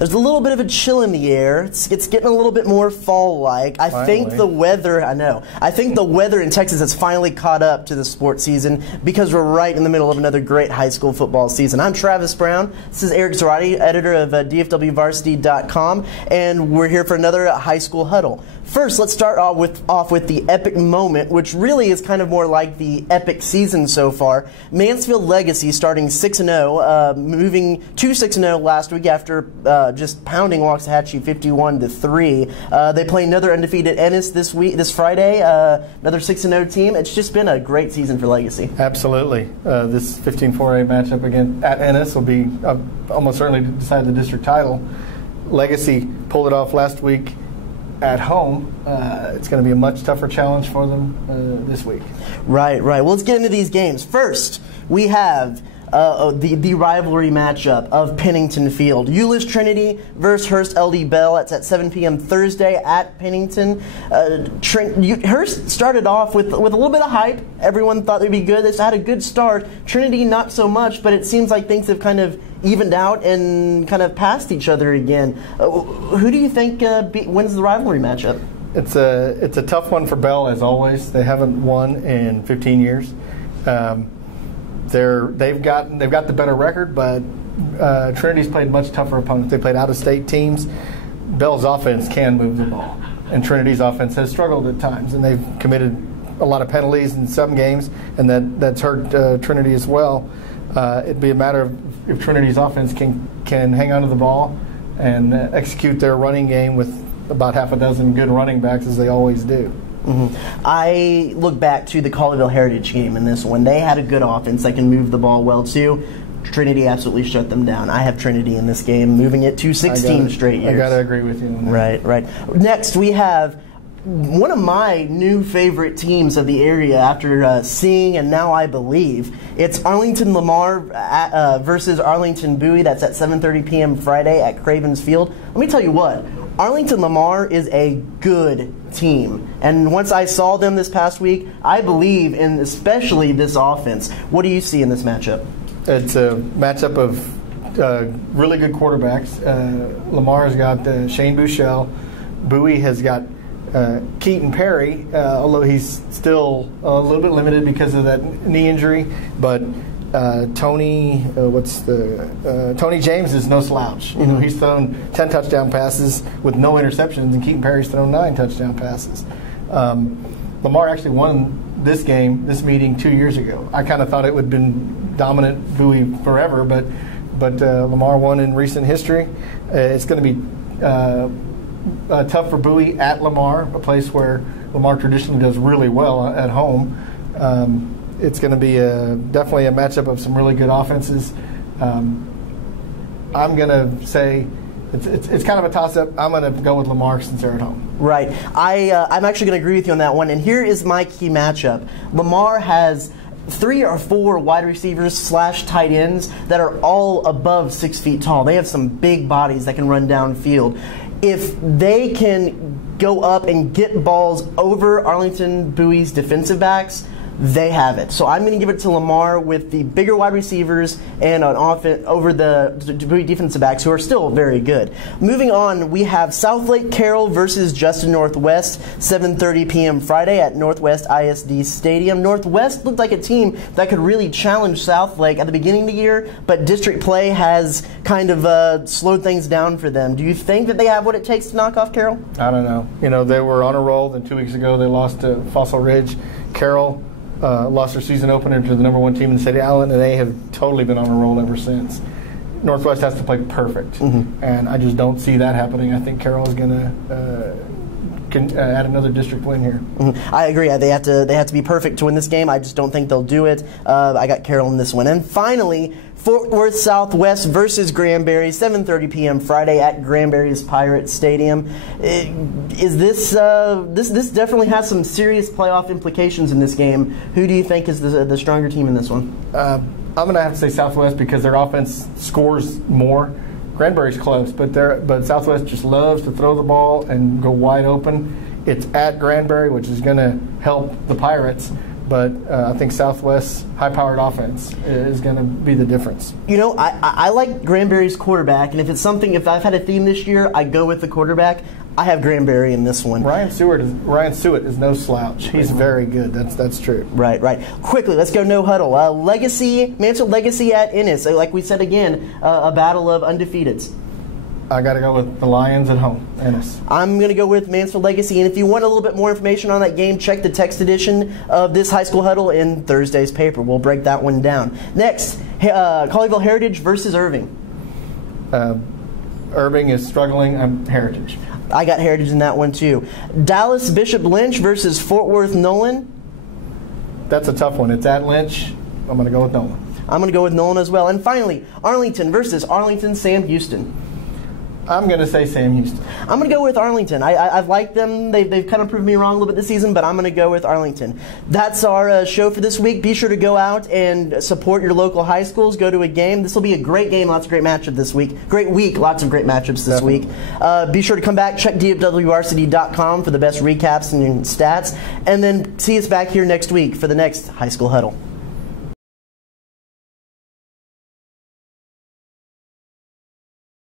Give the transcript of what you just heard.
There's a little bit of a chill in the air. It's getting a little bit more fall-like. I think the weather in Texas has finally caught up to the sports season because we're right in the middle of another great high school football season. I'm Travis Brown. This is Eric Zarate, editor of DFWVarsity.com, and we're here for another high school huddle. First, let's start off with the epic moment, which really is kind of more like the epic season so far. Mansfield Legacy starting 6-0, moving to 6-0 last week after just pounding Waxahachie 51-3. They play another undefeated Ennis this Friday, another 6-0 team. It's just been a great season for Legacy. Absolutely. This 15-4A matchup again at Ennis will be almost certainly to decide the district title. Legacy pulled it off last week at home. It's going to be a much tougher challenge for them this week. Right. Well, let's get into these games. First, we have the rivalry matchup of Pennington Field. Euless Trinity versus Hearst LD Bell. It's at 7 p.m. Thursday at Pennington. Hearst started off with a little bit of hype. Everyone thought they'd be good. They had a good start. Trinity not so much, but it seems like things have kind of evened out and kind of passed each other again. Who do you think wins the rivalry matchup? It's a tough one for Bell, as always. They haven't won in 15 years. They've got the better record, but Trinity's played much tougher opponents. They played out-of-state teams. Bell's offense can move the ball, and Trinity's offense has struggled at times, and they've committed a lot of penalties in some games, and that's hurt Trinity as well. It'd be a matter of if Trinity's offense can hang on to the ball and execute their running game with about half a dozen good running backs, as they always do. Mm-hmm. I look back to the Colleyville Heritage game in this one. They had a good offense that can move the ball well, too. Trinity absolutely shut them down. I have Trinity in this game, moving it to 16 straight years. I got to agree with you on that. Right. Next, we have one of my new favorite teams of the area after seeing and now I believe. It's Arlington Lamar versus Arlington Bowie. That's at 7:30 p.m. Friday at Cravens Field. Let me tell you what. Arlington Lamar is a good team. And once I saw them this past week, I believe in especially this offense. What do you see in this matchup? It's a matchup of really good quarterbacks. Lamar's got Shane Bouchel. Bowie has got Keaton Perry, although he's still a little bit limited because of that knee injury. But Tony James is no slouch. You know, he's thrown 10 touchdown passes with no interceptions, and Keaton Perry's thrown 9 touchdown passes. Lamar actually won this meeting 2 years ago. I kind of thought it would have been dominant Bowie forever, but Lamar won in recent history. It's going to be tough for Bowie at Lamar, a place where Lamar traditionally does really well at home. It's going to be definitely a matchup of some really good offenses. I'm going to say it's kind of a toss-up. I'm going to go with Lamar since they're at home. Right. I'm actually going to agree with you on that one. And here is my key matchup. Lamar has 3 or 4 wide receivers / tight ends that are all above 6 feet tall. They have some big bodies that can run downfield. If they can go up and get balls over Arlington Bowie's defensive backs, they have it. So I'm going to give it to Lamar with the bigger wide receivers and an offense over the Bowie defensive backs, who are still very good. Moving on, we have Southlake Carroll versus Justin Northwest, 7:30 p.m. Friday at Northwest ISD Stadium. Northwest looked like a team that could really challenge Southlake at the beginning of the year, but district play has kind of slowed things down for them. Do you think that they have what it takes to knock off Carroll? I don't know. You know, they were on a roll. Then 2 weeks ago they lost to Fossil Ridge. Carroll lost their season opener to the number 1 team in the city of Allen, and they have totally been on a roll ever since. Northwest has to play perfect, and I just don't see that happening. I think Carroll is going to add another district win here. I agree. They have to be perfect to win this game. I just don't think they'll do it. I got Carroll in this one. And finally, Fort Worth Southwest versus Granbury, 7:30 p.m. Friday at Granbury's Pirate Stadium. This definitely has some serious playoff implications in this game. Who do you think is the stronger team in this one? I'm going to have to say Southwest because their offense scores more. Granbury's close, but Southwest just loves to throw the ball and go wide open. It's at Granbury, which is going to help the Pirates. But I think Southwest's high-powered offense is going to be the difference. You know, I like Granbury's quarterback, and if I've had a theme this year, I go with the quarterback. I have Granbury in this one. Ryan Stewart is no slouch. He's very good. That's true. Right. Quickly, let's go no huddle. Mansfield Legacy at Ennis. Like we said again, a battle of undefeateds. I got to go with the Lions at home, Ennis. I'm going to go with Mansfield Legacy. And if you want a little bit more information on that game, check the text edition of this high school huddle in Thursday's paper. We'll break that one down. Next, Colleyville Heritage versus Irving. Irving is struggling. Heritage. I got Heritage in that one too. Dallas Bishop Lynch versus Fort Worth Nolan. That's a tough one. It's at Lynch. I'm going to go with Nolan. I'm going to go with Nolan as well. And finally, Arlington versus Arlington Sam Houston. I'm going to say Sam Houston. I'm going to go with Arlington. I've liked them. They've kind of proved me wrong a little bit this season, but I'm going to go with Arlington. That's our show for this week. Be sure to go out and support your local high schools. Go to a game. This will be a great game. Lots of great matchups this week. Great week. Lots of great matchups this week. Be sure to come back. Check dfwrcd.com for the best recaps and stats. And then see us back here next week for the next High School Huddle.